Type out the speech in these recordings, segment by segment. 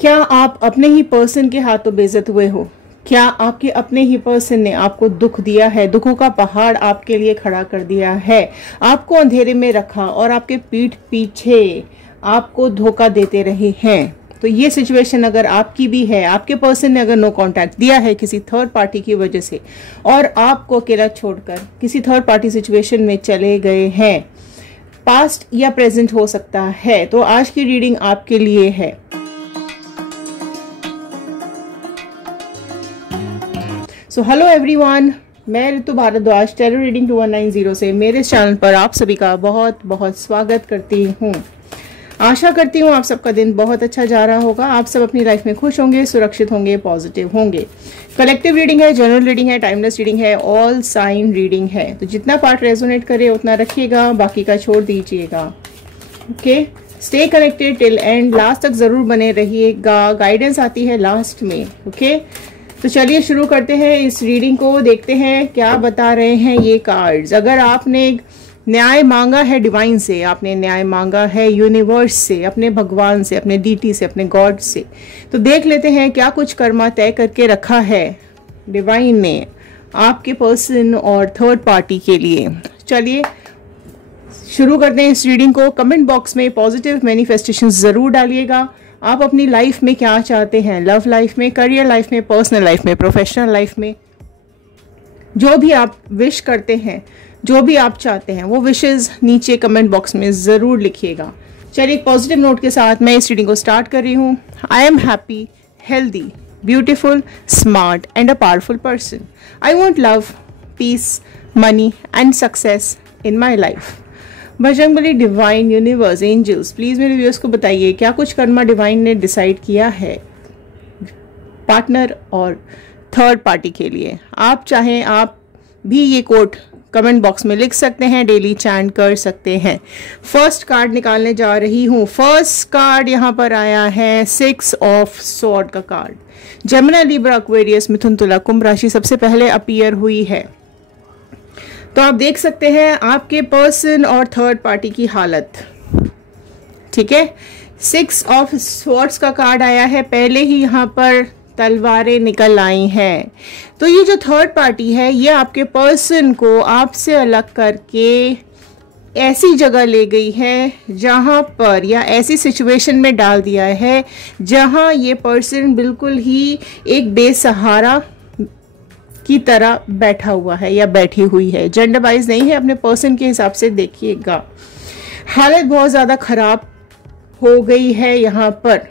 क्या आप अपने ही पर्सन के हाथों बेइज्जत हुए हो? क्या आपके अपने ही पर्सन ने आपको दुख दिया है, दुखों का पहाड़ आपके लिए खड़ा कर दिया है, आपको अंधेरे में रखा और आपके पीठ पीछे आपको धोखा देते रहे हैं? तो ये सिचुएशन अगर आपकी भी है, आपके पर्सन ने अगर नो कांटेक्ट दिया है किसी थर्ड पार्टी की वजह से और आपको अकेला छोड़कर किसी थर्ड पार्टी सिचुएशन में चले गए हैं, पास्ट या प्रेजेंट हो सकता है, तो आज की रीडिंग आपके लिए है। सो हेलो एवरीवन, मैं ऋतु भारद्वाज टैरो रीडिंग 2190 से मेरे चैनल पर आप सभी का बहुत बहुत स्वागत करती हूँ। आशा करती हूँ आप सबका दिन बहुत अच्छा जा रहा होगा, आप सब अपनी लाइफ में खुश होंगे, सुरक्षित होंगे, पॉजिटिव होंगे। कलेक्टिव रीडिंग है, जनरल रीडिंग है, टाइमलेस रीडिंग है, ऑल साइन रीडिंग है, तो जितना पार्ट रेजोनेट करे उतना रखिएगा, बाकी का छोड़ दीजिएगा। Okay, stay connected till and, last तक जरूर बने रहिएगा, गाइडेंस आती है लास्ट में। ओके, तो चलिए शुरू करते हैं इस रीडिंग को, देखते हैं क्या बता रहे हैं ये कार्ड्स। अगर आपने न्याय मांगा है डिवाइन से, आपने न्याय मांगा है यूनिवर्स से, अपने भगवान से, अपने डीटी से, अपने गॉड से, तो देख लेते हैं क्या कुछ कर्मा तय करके रखा है डिवाइन ने आपके पर्सन और थर्ड पार्टी के लिए। चलिए शुरू करते हैं इस रीडिंग को। कमेंट बॉक्स में पॉजिटिव मैनिफेस्टेशन जरूर डालिएगा। आप अपनी लाइफ में क्या चाहते हैं, लव लाइफ में, करियर लाइफ में, पर्सनल लाइफ में, प्रोफेशनल लाइफ में, जो भी आप विश करते हैं, जो भी आप चाहते हैं, वो विशेस नीचे कमेंट बॉक्स में जरूर लिखिएगा। चलिए एक पॉजिटिव नोट के साथ मैं इस रीडिंग को स्टार्ट कर रही हूँ। I am happy, healthy, beautiful, smart and a powerful person. I want love, peace, money and success in my life. Bajrangbali, divine, universe, angels, please मेरे व्यूअर्स को बताइए क्या कुछ कर्मा डिवाइन ने डिसाइड किया है पार्टनर और थर्ड पार्टी के लिए। आप चाहें आप भी ये कोट कमेंट बॉक्स में लिख सकते हैं, डेली चैंट कर सकते हैं। फर्स्ट कार्ड निकालने जा रही हूँ। फर्स्ट कार्ड यहाँ पर आया है 6 ऑफ स्वॉर्ड का कार्ड। जेमिनी, लिब्रा, एक्वेरियस, मिथुन, तुला, कुंभ राशि सबसे पहले अपीयर हुई है। तो आप देख सकते हैं आपके पर्सन और थर्ड पार्टी की हालत। ठीक है, 6 ऑफ स्वॉर्ड्स का कार्ड आया है, पहले ही यहाँ पर तलवारें निकल आई हैं। तो ये जो थर्ड पार्टी है ये आपके पर्सन को आपसे अलग करके ऐसी जगह ले गई है जहां पर, या ऐसी सिचुएशन में डाल दिया है जहां ये पर्सन बिल्कुल ही एक बेसहारा की तरह बैठा हुआ है या बैठी हुई है। जेंडर वाइज नहीं है, अपने पर्सन के हिसाब से देखिएगा। हालत बहुत ज़्यादा खराब हो गई है यहाँ पर।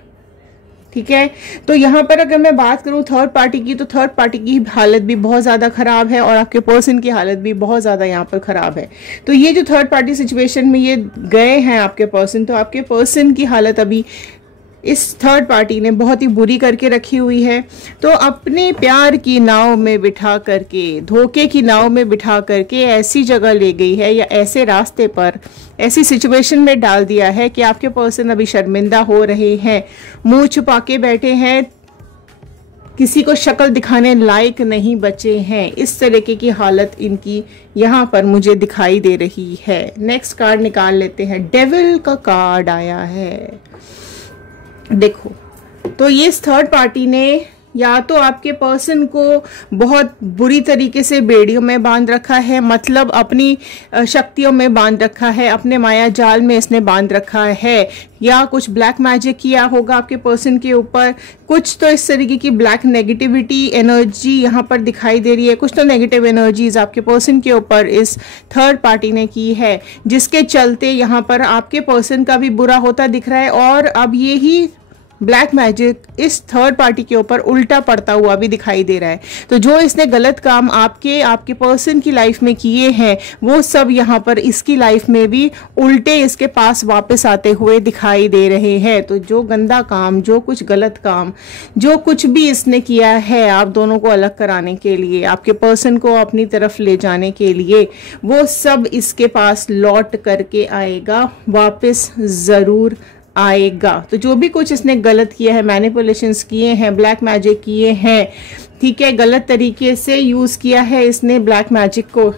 ठीक है, तो यहाँ पर अगर मैं बात करूँ थर्ड पार्टी की, तो थर्ड पार्टी की हालत भी बहुत ज़्यादा ख़राब है और आपके पर्सन की हालत भी बहुत ज़्यादा यहाँ पर ख़राब है। तो ये जो थर्ड पार्टी सिचुएशन में ये गए हैं आपके पर्सन, तो आपके पर्सन की हालत अभी इस थर्ड पार्टी ने बहुत ही बुरी करके रखी हुई है। तो अपने प्यार की नाव में बिठा करके, धोखे की नाव में बिठा करके ऐसी जगह ले गई है या ऐसे रास्ते पर, ऐसी सिचुएशन में डाल दिया है कि आपके पर्सन अभी शर्मिंदा हो रहे हैं, मुंह छुपा के बैठे हैं, किसी को शक्ल दिखाने लायक नहीं बचे हैं। इस तरीके की हालत इनकी यहाँ पर मुझे दिखाई दे रही है। नेक्स्ट कार्ड निकाल लेते हैं। डेविल का कार्ड आया है। देखो, तो ये थर्ड पार्टी ने या तो आपके पर्सन को बहुत बुरी तरीके से बेड़ियों में बांध रखा है, मतलब अपनी शक्तियों में बांध रखा है, अपने माया जाल में इसने बांध रखा है, या कुछ ब्लैक मैजिक किया होगा आपके पर्सन के ऊपर। कुछ तो इस तरीके की ब्लैक नेगेटिविटी एनर्जी यहाँ पर दिखाई दे रही है, कुछ तो नेगेटिव एनर्जीज आपके पर्सन के ऊपर इस थर्ड पार्टी ने की है, जिसके चलते यहाँ पर आपके पर्सन का भी बुरा होता दिख रहा है और अब ये ही ब्लैक मैजिक इस थर्ड पार्टी के ऊपर उल्टा पड़ता हुआ भी दिखाई दे रहा है। तो जो इसने गलत काम आपके पर्सन की लाइफ में किए हैं वो सब यहाँ पर इसकी लाइफ में भी उल्टे इसके पास वापस आते हुए दिखाई दे रहे हैं। तो जो गंदा काम, जो कुछ गलत काम, जो कुछ भी इसने किया है आप दोनों को अलग कराने के लिए, आपके पर्सन को अपनी तरफ ले जाने के लिए, वो सब इसके पास लौट करके आएगा, वापस जरूर आएगा। तो जो भी कुछ इसने गलत किया है, मैनिपुलेशंस किए हैं, ब्लैक मैजिक किए हैं, ठीक है, गलत तरीके से यूज किया है इसने ब्लैक मैजिक को,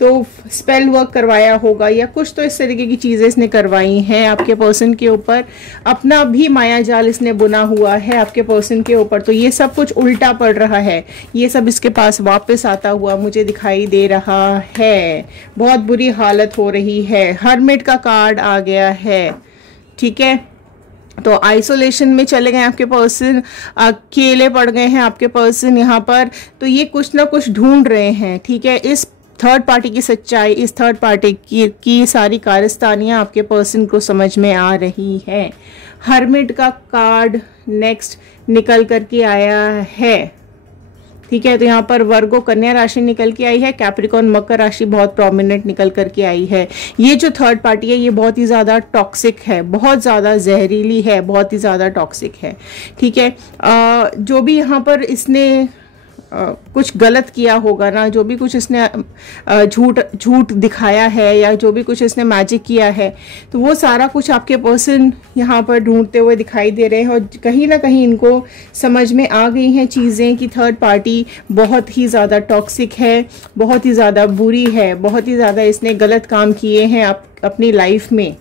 तो स्पेल वर्क करवाया होगा या कुछ तो इस तरीके की चीज़ें इसने करवाई हैं आपके पर्सन के ऊपर। अपना भी माया जाल इसने बुना हुआ है आपके पर्सन के ऊपर। तो ये सब कुछ उल्टा पड़ रहा है, ये सब इसके पास वापस आता हुआ मुझे दिखाई दे रहा है। बहुत बुरी हालत हो रही है। हर्मिट का कार्ड आ गया है, ठीक है। तो आइसोलेशन में चले गए आपके पर्सन, अकेले पड़ गए हैं आपके पर्सन यहाँ पर। तो ये कुछ ना कुछ ढूंढ रहे हैं, ठीक है। इस थर्ड पार्टी की सच्चाई, इस थर्ड पार्टी की सारी कारस्तानियां आपके पर्सन को समझ में आ रही है। हर्मिट का कार्ड नेक्स्ट निकल करके आया है, ठीक है। तो यहाँ पर वर्गो कन्या राशि निकल के आई है, कैप्रिकॉर्न मकर राशि बहुत प्रोमिनेंट निकल करके आई है। ये जो थर्ड पार्टी है ये बहुत ही ज़्यादा टॉक्सिक है, बहुत ज़्यादा जहरीली है, बहुत ही ज़्यादा टॉक्सिक है, ठीक है। जो भी यहाँ पर इसने कुछ गलत किया होगा ना, जो भी कुछ इसने झूठ दिखाया है या जो भी कुछ इसने मैजिक किया है, तो वो सारा कुछ आपके पर्सन यहाँ पर ढूंढते हुए दिखाई दे रहे हैं। और कहीं ना कहीं इनको समझ में आ गई हैं चीज़ें कि थर्ड पार्टी बहुत ही ज़्यादा टॉक्सिक है, बहुत ही ज़्यादा बुरी है, बहुत ही ज़्यादा इसने गलत काम किए हैं अपनी लाइफ में।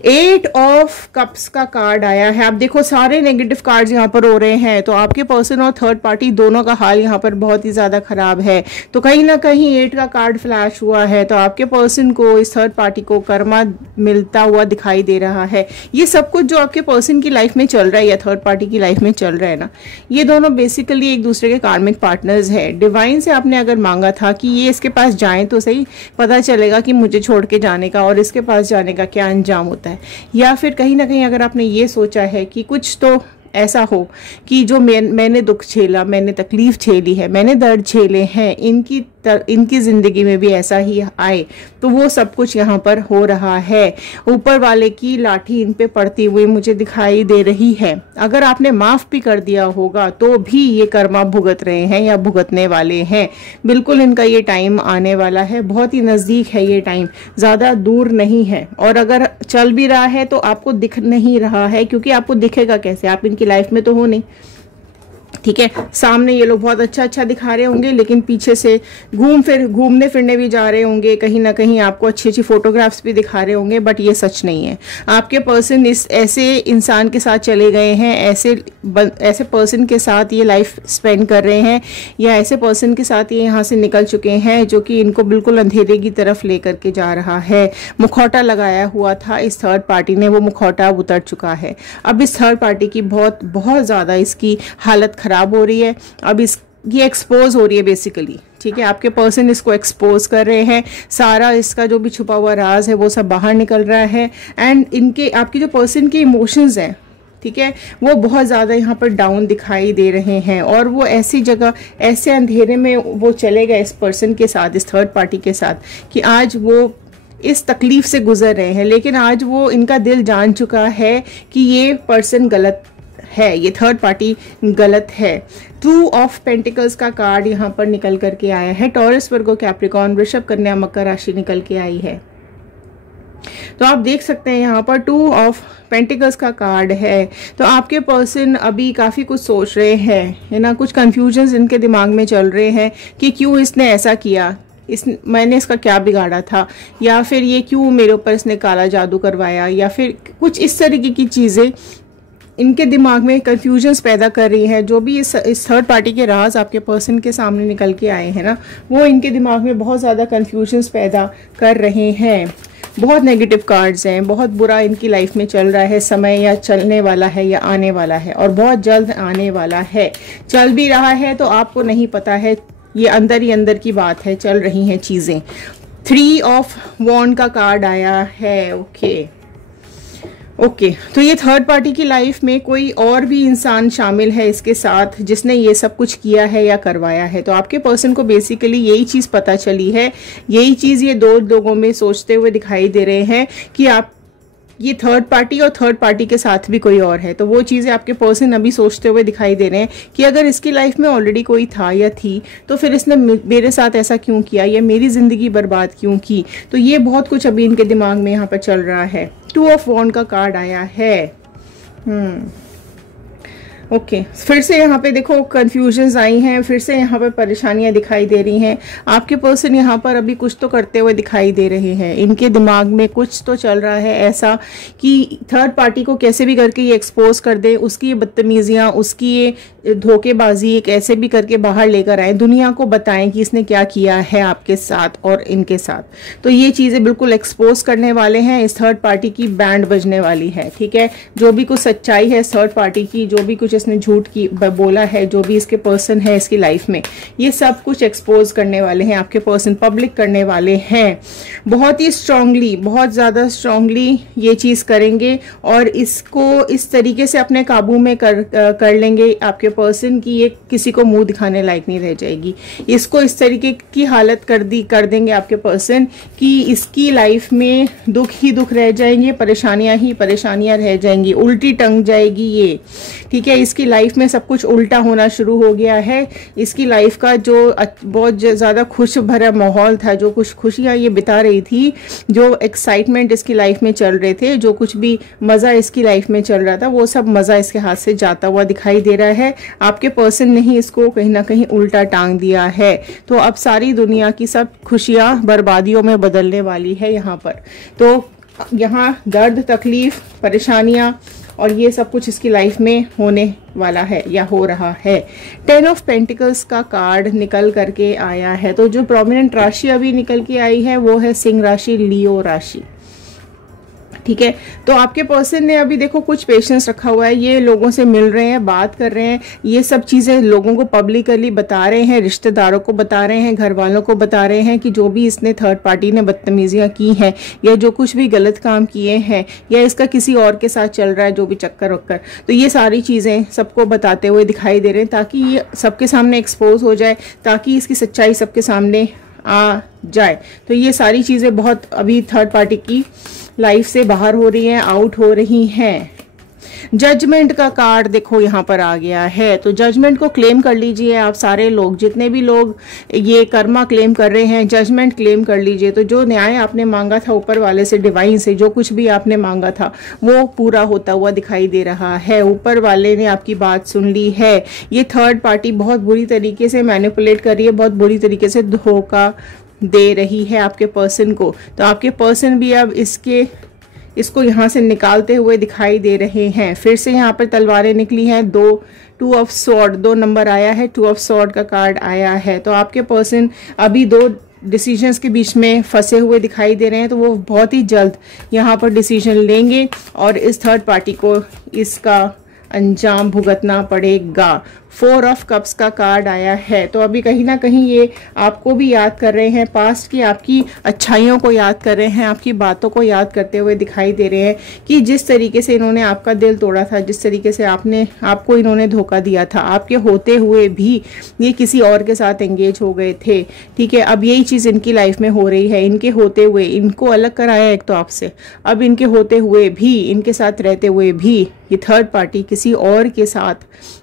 8 ऑफ कप्स का कार्ड आया है। आप देखो सारे नेगेटिव कार्ड्स यहाँ पर हो रहे हैं। तो आपके पर्सन और थर्ड पार्टी दोनों का हाल यहाँ पर बहुत ही ज़्यादा ख़राब है। तो कहीं ना कहीं 8 का कार्ड फ्लैश हुआ है। तो आपके पर्सन को, इस थर्ड पार्टी को कर्मा मिलता हुआ दिखाई दे रहा है। ये सब कुछ जो आपके पर्सन की लाइफ में चल रहा है या थर्ड पार्टी की लाइफ में चल रहा है ना, ये दोनों बेसिकली एक दूसरे के कार्मिक पार्टनर्स है। डिवाइन से आपने अगर मांगा था कि ये इसके पास जाएं तो सही, पता चलेगा कि मुझे छोड़ के जाने का और इसके पास जाने का क्या अंजाम होता है। या फिर कहीं ना कहीं अगर आपने ये सोचा है कि कुछ तो ऐसा हो कि जो मैंने दुख झेला, मैंने तकलीफ झेली है, मैंने दर्द झेले हैं, इनकी ज़िंदगी में भी ऐसा ही आए, तो वो सब कुछ यहाँ पर हो रहा है। ऊपर वाले की लाठी इन पे पड़ती हुई मुझे दिखाई दे रही है। अगर आपने माफ़ भी कर दिया होगा तो भी ये कर्मा भुगत रहे हैं या भुगतने वाले हैं। बिल्कुल इनका ये टाइम आने वाला है, बहुत ही नज़दीक है ये टाइम, ज़्यादा दूर नहीं है। और अगर चल भी रहा है तो आपको दिख नहीं रहा है, क्योंकि आपको दिखेगा कैसे, आप इनकी लाइफ में तो हो नहीं, ठीक है। सामने ये लोग बहुत अच्छा दिखा रहे होंगे, लेकिन पीछे से घूमने फिरने भी जा रहे होंगे, कहीं ना कहीं आपको अच्छी फोटोग्राफ्स भी दिखा रहे होंगे, बट ये सच नहीं है। आपके पर्सन ऐसे इंसान के साथ चले गए हैं, ऐसे पर्सन के साथ ये लाइफ स्पेंड कर रहे हैं, या ऐसे पर्सन के साथ ये यहाँ से निकल चुके हैं जो कि इनको बिल्कुल अंधेरे की तरफ लेकर के जा रहा है। मुखौटा लगाया हुआ था इस थर्ड पार्टी ने, वो मुखौटा अब उतर चुका है। अब इस थर्ड पार्टी की बहुत ज़्यादा इसकी हालत खराब हो रही है। अब ये एक्सपोज हो रही है बेसिकली, ठीक है। आपके पर्सन इसको एक्सपोज कर रहे हैं, सारा इसका जो भी छुपा हुआ राज है वो सब बाहर निकल रहा है। एंड आपकी जो पर्सन के इमोशंस हैं, ठीक है, वो बहुत ज़्यादा यहाँ पर डाउन दिखाई दे रहे हैं। और वो ऐसी जगह, ऐसे अंधेरे में वो चले गए इस पर्सन के साथ, इस थर्ड पार्टी के साथ, कि आज वो इस तकलीफ से गुजर रहे हैं। लेकिन आज वो, इनका दिल जान चुका है कि ये पर्सन गलत है, ये थर्ड पार्टी गलत है। 2 ऑफ पेंटिकल्स का कार्ड यहाँ पर निकल करके आया है। टॉरस, वर्गो, कैप्रिकॉर्न, वृषभ, कन्या, मकर राशि निकल के आई है। तो आप देख सकते हैं यहाँ पर 2 ऑफ पेंटिकल्स का कार्ड है। तो आपके पर्सन अभी काफ़ी कुछ सोच रहे हैं, है ना। कुछ कंफ्यूजन्स इनके दिमाग में चल रहे हैं कि क्यों इसने ऐसा किया, मैंने इसका क्या बिगाड़ा था, या फिर ये क्यों मेरे ऊपर इसने काला जादू करवाया, या फिर कुछ इस तरीके की चीज़ें इनके दिमाग में कंफ्यूजन्स पैदा कर रही हैं। जो भी इस थर्ड पार्टी के राज आपके पर्सन के सामने निकल के आए हैं ना, वो इनके दिमाग में बहुत ज़्यादा कंफ्यूजन्स पैदा कर रहे हैं। बहुत नेगेटिव कार्ड्स हैं, बहुत बुरा इनकी लाइफ में चल रहा है समय, या चलने वाला है, या आने वाला है, और बहुत जल्द आने वाला है। चल भी रहा है तो आपको नहीं पता है, ये अंदर ही अंदर की बात है, चल रही हैं चीज़ें। 3 ऑफ वॉन्ड का कार्ड आया है। ओके, तो ये थर्ड पार्टी की लाइफ में कोई और भी इंसान शामिल है इसके साथ, जिसने ये सब कुछ किया है या करवाया है। तो आपके पर्सन को बेसिकली यही चीज़ पता चली है, यही चीज़ ये 2 लोगों में सोचते हुए दिखाई दे रहे हैं कि आप, ये थर्ड पार्टी और थर्ड पार्टी के साथ भी कोई और है। तो वो चीज़ें आपके पर्सन अभी सोचते हुए दिखाई दे रहे हैं कि अगर इसकी लाइफ में ऑलरेडी कोई था या थी, तो फिर इसने मेरे साथ ऐसा क्यों किया, या मेरी ज़िंदगी बर्बाद क्यों की। तो ये बहुत कुछ अभी इनके दिमाग में यहाँ पर चल रहा है। 2 ऑफ वॉन्ड का कार्ड आया है। ओके फिर से यहाँ पे देखो कंफ्यूजन्स आई हैं, फिर से यहाँ पे परेशानियां दिखाई दे रही हैं। आपके पर्सन यहाँ पर अभी कुछ तो करते हुए दिखाई दे रहे हैं, इनके दिमाग में कुछ तो चल रहा है ऐसा कि थर्ड पार्टी को कैसे भी करके ये एक्सपोज कर दे, उसकी ये बदतमीजियाँ, उसकी ये धोखेबाजी एक ऐसे भी करके बाहर लेकर आए, दुनिया को बताएं कि इसने क्या किया है आपके साथ और इनके साथ। तो ये चीज़ें बिल्कुल एक्सपोज करने वाले हैं, इस थर्ड पार्टी की बैंड बजने वाली है। ठीक है, जो भी कुछ सच्चाई है थर्ड पार्टी की, जो भी कुछ इसने झूठ की बोला है, जो भी इसके पर्सन है इसकी लाइफ में, ये सब कुछ एक्सपोज करने वाले हैं आपके पर्सन, पब्लिक करने वाले हैं। बहुत ही स्ट्रांगली, बहुत ज़्यादा स्ट्रांगली ये चीज़ करेंगे और इसको इस तरीके से अपने काबू में कर लेंगे आपके पर्सन की ये किसी को मुंह दिखाने लायक नहीं रह जाएगी। इसको इस तरीके की हालत कर देंगे आपके पर्सन कि इसकी लाइफ में दुख ही दुख रह जाएंगे, परेशानियां ही परेशानियां रह जाएंगी, उल्टी टंग जाएगी ये। ठीक है, इसकी लाइफ में सब कुछ उल्टा होना शुरू हो गया है। इसकी लाइफ का जो बहुत ज़्यादा खुश भरा माहौल था, जो कुछ खुशियाँ ये बिता रही थी, जो एक्साइटमेंट इसकी लाइफ में चल रहे थे, जो कुछ भी मज़ा इसकी लाइफ में चल रहा था, वो सब मज़ा इसके हाथ से जाता हुआ दिखाई दे रहा है। आपके पर्सन ने ही इसको कहीं ना कहीं उल्टा टांग दिया है। तो अब सारी दुनिया की सब खुशियाँ बर्बादियों में बदलने वाली है यहाँ पर। तो यहाँ दर्द, तकलीफ, परेशानियाँ और ये सब कुछ इसकी लाइफ में होने वाला है या हो रहा है। 10 ऑफ पेंटिकल्स का कार्ड निकल करके आया है। तो जो प्रोमिनेंट राशि अभी निकल के आई है वो है सिंह राशि, लियो राशि। ठीक है, तो आपके पर्सन ने अभी देखो कुछ पेशेंस रखा हुआ है, ये लोगों से मिल रहे हैं, बात कर रहे हैं, ये सब चीज़ें लोगों को पब्लिकली बता रहे हैं, रिश्तेदारों को बता रहे हैं, घर वालों को बता रहे हैं कि जो भी इसने थर्ड पार्टी ने बदतमीजियाँ की हैं या जो कुछ भी गलत काम किए हैं या इसका किसी और के साथ चल रहा है जो भी चक्कर वक्कर, तो ये सारी चीज़ें सबको बताते हुए दिखाई दे रहे हैं ताकि ये सबके सामने एक्सपोज हो जाए, ताकि इसकी सच्चाई सबके सामने आ जाए। तो ये सारी चीज़ें बहुत अभी थर्ड पार्टी की लाइफ से बाहर हो रही हैं, आउट हो रही हैं। जजमेंट का कार्ड देखो यहाँ पर आ गया है। तो जजमेंट को क्लेम कर लीजिए आप सारे लोग, जितने भी लोग ये कर्मा क्लेम कर रहे हैं, जजमेंट क्लेम कर लीजिए। तो जो न्याय आपने मांगा था ऊपर वाले से, डिवाइन से, जो कुछ भी आपने मांगा था वो पूरा होता हुआ दिखाई दे रहा है। ऊपर वाले ने आपकी बात सुन ली है। ये थर्ड पार्टी बहुत बुरी तरीके से मैनिपुलेट कर रही है, बहुत बुरी तरीके से धोखा दे रही है आपके पर्सन को। तो आपके पर्सन भी अब इसको यहाँ से निकालते हुए दिखाई दे रहे हैं। फिर से यहाँ पर तलवारें निकली हैं, 2 ऑफ स्वॉर्ड, 2 नंबर आया है, 2 ऑफ स्वॉर्ड का कार्ड आया है। तो आपके पर्सन अभी 2 डिसीजंस के बीच में फंसे हुए दिखाई दे रहे हैं। तो वो बहुत ही जल्द यहाँ पर डिसीजन लेंगे और इस थर्ड पार्टी को इसका अंजाम भुगतना पड़ेगा। 4 ऑफ कप्स का कार्ड आया है। तो अभी कहीं ना कहीं ये आपको भी याद कर रहे हैं, पास्ट की आपकी अच्छाइयों को याद कर रहे हैं, आपकी बातों को याद करते हुए दिखाई दे रहे हैं कि जिस तरीके से इन्होंने आपका दिल तोड़ा था, जिस तरीके से आपको इन्होंने धोखा दिया था, आपके होते हुए भी ये किसी और के साथ एंगेज हो गए थे। ठीक है, अब यही चीज़ इनकी लाइफ में हो रही है। इनके होते हुए, इनको अलग कराया एक तो आपसे, अब इनके होते हुए भी, इनके साथ रहते हुए भी ये थर्ड पार्टी किसी और के साथ,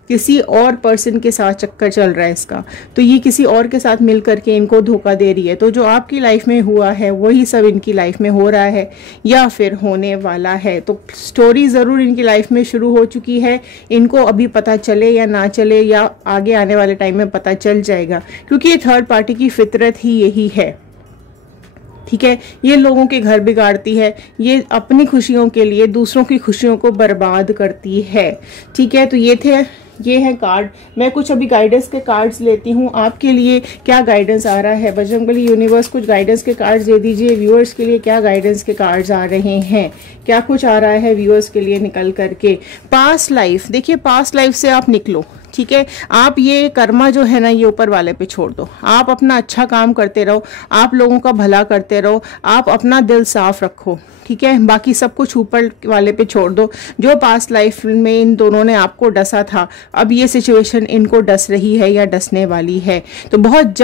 किसी और पर्सन के साथ चक्कर चल रहा है इसका। तो ये किसी और के साथ मिल करके इनको धोखा दे रही है। तो जो आपकी लाइफ में हुआ है वही सब इनकी लाइफ में हो रहा है या फिर होने वाला है। तो स्टोरी ज़रूर इनकी लाइफ में शुरू हो चुकी है, इनको अभी पता चले या ना चले या आगे आने वाले टाइम में पता चल जाएगा, क्योंकि ये थर्ड पार्टी की फितरत ही यही है। ठीक है, ये लोगों के घर बिगाड़ती है, ये अपनी खुशियों के लिए दूसरों की खुशियों को बर्बाद करती है। ठीक है, तो ये है कार्ड। मैं कुछ अभी गाइडेंस के कार्ड्स लेती हूँ, आपके लिए क्या गाइडेंस आ रहा है। बजरंगबली यूनिवर्स कुछ गाइडेंस के कार्ड्स दे दीजिए व्यूअर्स के लिए, क्या गाइडेंस के कार्ड्स आ रहे हैं, क्या कुछ आ रहा है व्यूअर्स के लिए निकल करके। पास्ट लाइफ, देखिए पास्ट लाइफ से आप निकलो। ठीक है, आप ये कर्मा जो है ना, ये ऊपर वाले पे छोड़ दो। आप अपना अच्छा काम करते रहो, आप लोगों का भला करते रहो, आप अपना दिल साफ रखो। ठीक है, बाकी सब कुछ ऊपर वाले पे छोड़ दो। जो पास्ट लाइफ में इन दोनों ने आपको डसा था, अब ये सिचुएशन इनको डस रही है या डसने वाली है। तो बहुत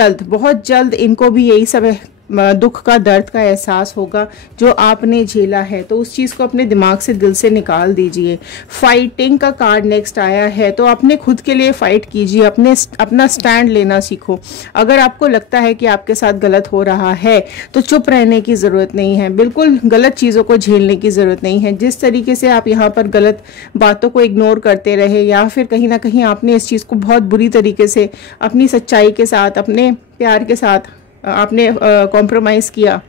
जल्द इनको भी यही सब दुख का, दर्द का एहसास होगा जो आपने झेला है, तो उस चीज़ को अपने दिमाग से, दिल से निकाल दीजिए। फाइटिंग का कार्ड नेक्स्ट आया है, तो अपने खुद के लिए फाइट कीजिए, अपना स्टैंड लेना सीखो। अगर आपको लगता है कि आपके साथ गलत हो रहा है तो चुप रहने की ज़रूरत नहीं है, बिल्कुल गलत चीज़ों को झेलने की ज़रूरत नहीं है। जिस तरीके से आप यहाँ पर गलत बातों को इग्नोर करते रहे या फिर कहीं ना कहीं आपने इस चीज़ को बहुत बुरी तरीके से अपनी सच्चाई के साथ, अपने प्यार के साथ आपने कॉम्प्रोमाइज़ किया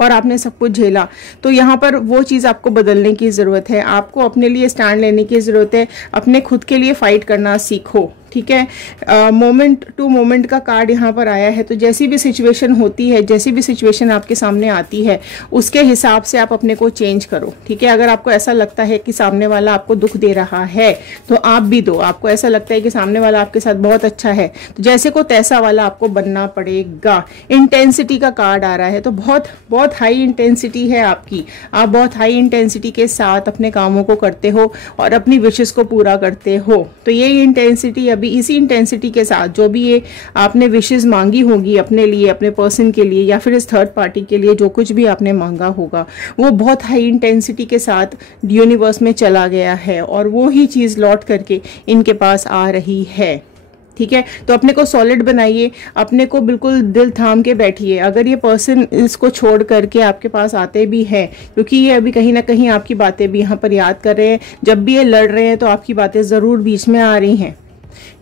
और आपने सब कुछ झेला, तो यहाँ पर वो चीज़ आपको बदलने की ज़रूरत है। आपको अपने लिए स्टैंड लेने की ज़रूरत है, अपने खुद के लिए फाइट करना सीखो, ठीक है। मोमेंट टू मोमेंट का कार्ड यहाँ पर आया है, तो जैसी भी सिचुएशन होती है, जैसी भी सिचुएशन आपके सामने आती है, उसके हिसाब से आप अपने को चेंज करो, ठीक है। अगर आपको ऐसा लगता है कि सामने वाला आपको दुख दे रहा है तो आप भी दो। आपको ऐसा लगता है कि सामने वाला आपके साथ बहुत अच्छा है तो जैसे को तैसा वाला आपको बनना पड़ेगा। इंटेंसिटी का कार्ड आ रहा है, तो बहुत बहुत हाई इंटेंसिटी है आपकी। आप बहुत हाई इंटेंसिटी के साथ अपने कामों को करते हो और अपनी विशेस को पूरा करते हो। तो ये इंटेंसिटी, अभी इसी इंटेंसिटी के साथ जो भी ये आपने विशेस मांगी होगी अपने लिए, अपने पर्सन के लिए या फिर इस थर्ड पार्टी के लिए, जो कुछ भी आपने मांगा होगा वो बहुत हाई इंटेंसिटी के साथ यूनिवर्स में चला गया है और वो ही चीज़ लौट करके इनके पास आ रही है, ठीक है। तो अपने को सॉलिड बनाइए, अपने को बिल्कुल दिल थाम के बैठिए। अगर ये पर्सन इसको छोड़ करके आपके पास आते भी हैं, क्योंकि ये अभी कहीं ना कहीं आपकी बातें भी यहाँ पर याद कर रहे हैं, जब भी ये लड़ रहे हैं तो आपकी बातें ज़रूर बीच में आ रही हैं,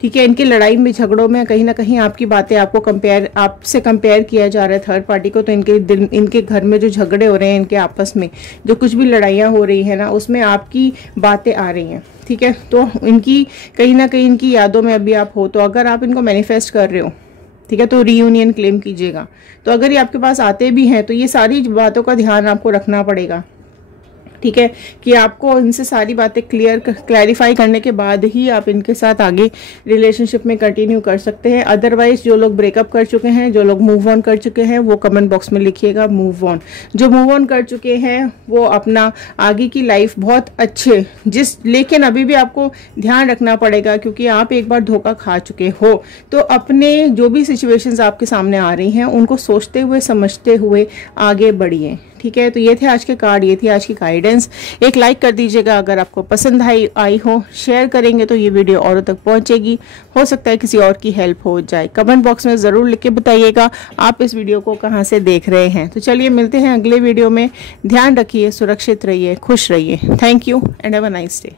ठीक है। इनकी लड़ाई में, झगड़ों में कहीं ना कहीं आपकी बातें आपसे कंपेयर किया जा रहा है थर्ड पार्टी को। तो इनके घर में जो झगड़े हो रहे हैं, इनके आपस में जो कुछ भी लड़ाइयाँ हो रही है ना, उसमें आपकी बातें आ रही हैं, ठीक है। तो इनकी कहीं ना कहीं इनकी यादों में अभी आप हो, तो अगर आप इनको मैनिफेस्ट कर रहे हो, ठीक है, तो रीयूनियन क्लेम कीजिएगा। तो अगर ये आपके पास आते भी हैं तो ये सारी बातों का ध्यान आपको रखना पड़ेगा, ठीक है, कि आपको इनसे सारी बातें क्लैरिफाई करने के बाद ही आप इनके साथ आगे रिलेशनशिप में कंटिन्यू कर सकते हैं। अदरवाइज जो लोग ब्रेकअप कर चुके हैं, जो लोग मूव ऑन कर चुके हैं, वो कमेंट बॉक्स में लिखिएगा मूव ऑन। जो मूव ऑन कर चुके हैं वो अपना आगे की लाइफ बहुत अच्छे लेकिन अभी भी आपको ध्यान रखना पड़ेगा, क्योंकि आप एक बार धोखा खा चुके हो। तो अपने जो भी सिचुएशंस आपके सामने आ रही हैं उनको सोचते हुए, समझते हुए आगे बढ़िए, ठीक है। तो ये थे आज के कार्ड, ये थी आज की गाइडेंस। एक लाइक कर दीजिएगा अगर आपको पसंद आई हो, शेयर करेंगे तो ये वीडियो औरों तक पहुंचेगी, हो सकता है किसी और की हेल्प हो जाए। कमेंट बॉक्स में ज़रूर लिख के बताइएगा आप इस वीडियो को कहाँ से देख रहे हैं। तो चलिए मिलते हैं अगले वीडियो में। ध्यान रखिए, सुरक्षित रहिए, खुश रहिए। Thank you and have a nice day.